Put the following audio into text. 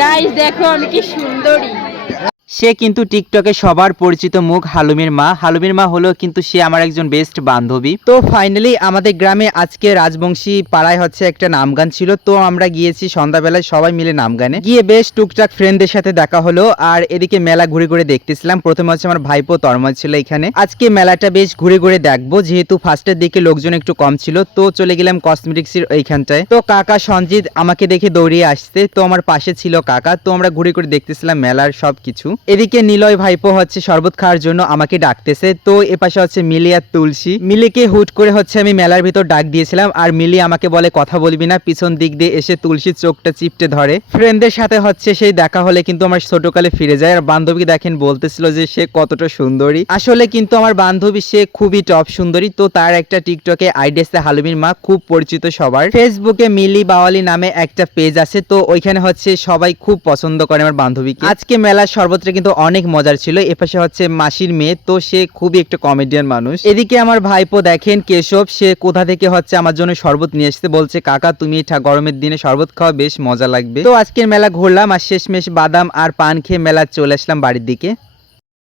Guys দেখো আমি কি সুন্দরী। সে কিন্তু টিকটকে সবার পরিচিত মুখ হালুমির মা হলো কিন্তু সে আমার একজন বেস্ট বান্ধবী। তো ফাইনালি আমাদের গ্রামে আজকে রাজবংশী পাড়ায় হচ্ছে একটা নাম গান ছিল, তো আমরা গিয়েছি সন্ধ্যাবেলায় সবাই মিলে নাম গানে গিয়ে বেশ টুকটাক ফ্রেন্ডদের সাথে দেখা হলো। আর এদিকে মেলা ঘুরে ঘুরে দেখতেছিলাম। প্রথমে হচ্ছে আমার ভাইপো তরময় ছিল এখানে। আজকে মেলাটা বেশ ঘুরে ঘুরে দেখবো, যেহেতু ফার্স্টের দিকে লোকজন একটু কম ছিল, তো চলে গেলাম কসমেটিক্সের এইখানটায়। তো কাকা সঞ্জিত আমাকে দেখে দৌড়িয়ে আসছে, তো আমার পাশে ছিল কাকা। তো আমরা ঘুরে ঘুরে দেখতেছিলাম মেলার সবকিছু। এদিকে নিলয় ভাইপো হচ্ছে শরবত খাওয়ার জন্য আমাকে ডাকতেছে। তো এপাশে হচ্ছে মিলি আর তুলসী। মিলিকে হুট করে হচ্ছে আমি মেলার ভিতর ডাক দিয়েছিলাম, আর মিলি আমাকে বলে কথা বলবি না। পিছন দিক দিয়ে এসে তুলসীর চোখটা চিপটে ধরে। ফ্রেন্ডদের সাথে হচ্ছে সেই দেখা হলে কিন্তু আমার ছোটকালে ফিরে যায়। আর বান্ধবী দেখেন বলতেছিল যে সে কতটা সুন্দরী। আসলে কিন্তু আমার বান্ধবী সে খুবই টপ সুন্দরী। তো তার একটা টিকটকে আইডিয়াসে হালুমির মা খুব পরিচিত সবার। ফেসবুকে মিলি বাওয়ালি নামে একটা পেজ আছে, তো ওইখানে হচ্ছে সবাই খুব পছন্দ করে আমার বান্ধবীকে। আজকে মেলার শরবতটা কিন্তু অনেক মজার ছিল। এপাশে হচ্ছে মাসির মেয়ে, তো সে খুবই একটা কমেডিয়ান মানুষ। এদিকে আমার ভাইপো দেখেন কেশব, সে কোথা থেকে হচ্ছে আমার জন্য শরবত নিয়ে আসতে বলছে কাকা তুমি গরমের দিনে শরবত খাওয়া বেশ মজা লাগবে। তো আজকের মেলা ঘুরলাম আর শেষমেশ বাদাম আর পান খেয়ে মেলা চলে আসলাম বাড়ির দিকে।